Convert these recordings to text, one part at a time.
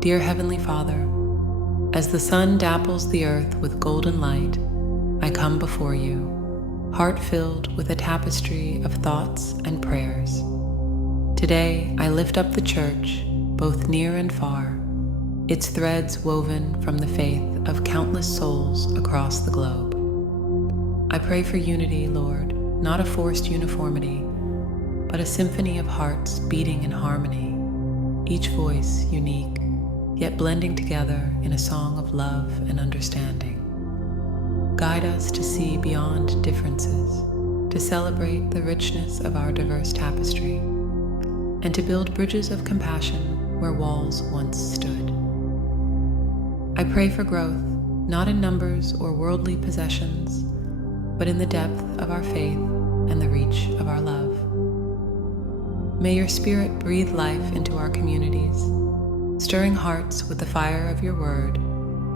Dear Heavenly Father, as the sun dapples the earth with golden light, I come before you, heart filled with a tapestry of thoughts and prayers. Today, I lift up the Church, both near and far, its threads woven from the faith of countless souls across the globe. I pray for unity, Lord, not a forced uniformity, but a symphony of hearts beating in harmony, each voice unique, yet blending together in a song of love and understanding. Guide us to see beyond differences, to celebrate the richness of our diverse tapestry, and to build bridges of compassion where walls once stood. I pray for growth, not in numbers or worldly possessions, but in the depth of our faith and the reach of our love. May your Spirit breathe life into our communities, stirring hearts with the fire of your word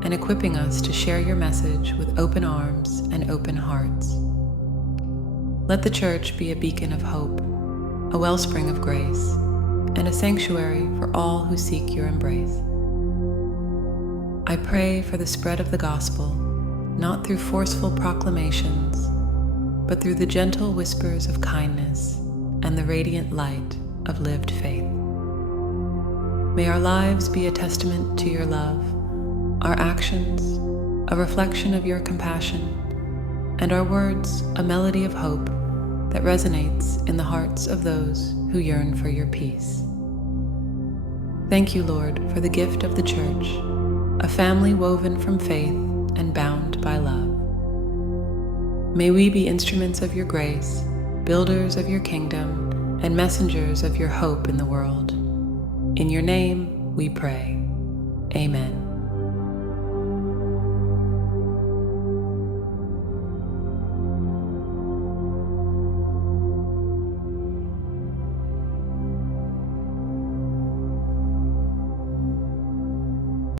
and equipping us to share your message with open arms and open hearts. Let the Church be a beacon of hope, a wellspring of grace, and a sanctuary for all who seek your embrace. I pray for the spread of the gospel, not through forceful proclamations, but through the gentle whispers of kindness and the radiant light of lived faith. May our lives be a testament to your love, our actions a reflection of your compassion, and our words a melody of hope that resonates in the hearts of those who yearn for your peace. Thank you, Lord, for the gift of the Church, a family woven from faith and bound by love. May we be instruments of your grace, builders of your kingdom, and messengers of your hope in the world. In your name we pray. Amen.